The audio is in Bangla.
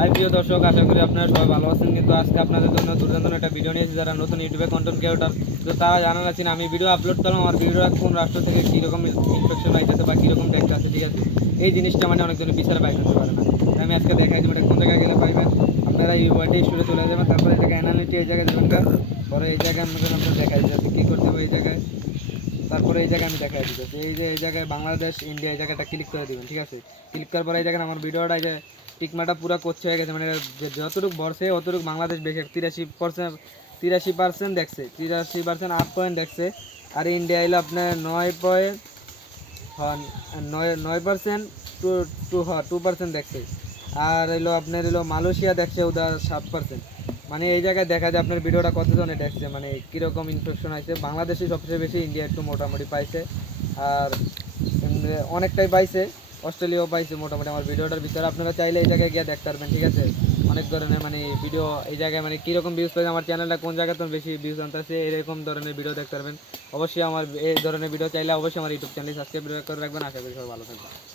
হাই প্রিয় দর্শক, আশা করি আপনারা সবাই ভালো আছেন। কিন্তু আজকে আপনাদের জন্য দুর্দান্ত একটা ভিডিও নিয়েছি যারা নতুন ইউটিউবে কন্টেন্ট ক্রিয়েটার তো তারা জানা না, আমি ভিডিও আপলোড করলাম, আমার ভিডিওটা কোন রাষ্ট্র থেকে কীরকম ইনফেকশন আইতেছে বা কীরকম দেখতে আছে, ঠিক আছে? এই জিনিসটা মানে অনেকজন বিচারে বাইক করতে পারে না। আমি আজকে দেখাই দেবো এটা কোন জায়গায় গেলে পাইবেন। আপনারা ওয়ার্ডে স্টুডিও চলে যাবেন, তারপরে এটাকে অ্যানালিটি এই জায়গায় দেবেন। পরে এই জায়গায় আমাদের আমরা দেখাই যাচ্ছে কী করতে হবে এই জায়গায়। তারপরে এই জায়গায় আমি দেখাই দিতেছি। এই যে এই জায়গায় বাংলাদেশ ইন্ডিয়া এই জায়গাটা ক্লিক করে দিবেন, ঠিক আছে? ক্লিক করার পরে এই জায়গায় আমার ভিডিওটা এই যে টিকমাটা পুরো করছে হয়ে গেছে। মানে যতটুকু বর্ষে, অতটুকু বাংলাদেশ বেশি। তিরাশি পার্সেন্ট তিরাশি পার্সেন্ট দেখছে। তিরাশি পার্সেন্ট আট পয়েন্ট দেখছে। আর ইন্ডিয়া এলো আপনার নয় পয়েন্ট নয় নয় পার্সেন্ট টু টু হ্যাঁ টু পার্সেন্ট দেখছে। আর এলো আপনার এলো মালয়েশিয়া দেখছে ওদের সাত পার্সেন্ট মানে এই জায়গায় দেখা যায় আপনার ভিডিওটা কতজনে দেখছে? মানে কীরকম ইনফেকশন আছে বাংলাদেশে সবচেয়ে বেশি ইন্ডিয়া একটু মোটামুটি পাইছে। আর অনেকটাই পাইছে। অস্ট্রেলিয়াও পাইছে মোটামুটি আমার ভিডিওটার ভিতরে। আপনারা চাইলে এই জায়গায় গিয়ে দেখতে পারবেন, ঠিক আছে? অনেক ধরনের মানে ভিডিও এই জায়গায় মানে কীরকম ভিউজ পাইছে আমার চ্যানেলটা কোন জায়গায় তো বেশি ভিউজ আনতেছে এরকম ধরনের ভিডিও দেখতে পারবেন। অবশ্যই আমার এই ধরনের ভিডিও চাইলে অবশ্যই আমার ইউটিউব চ্যানেল সাবস্ক্রাইব করে রাখবেন। আশা করি সবাই ভালো থাকবেন।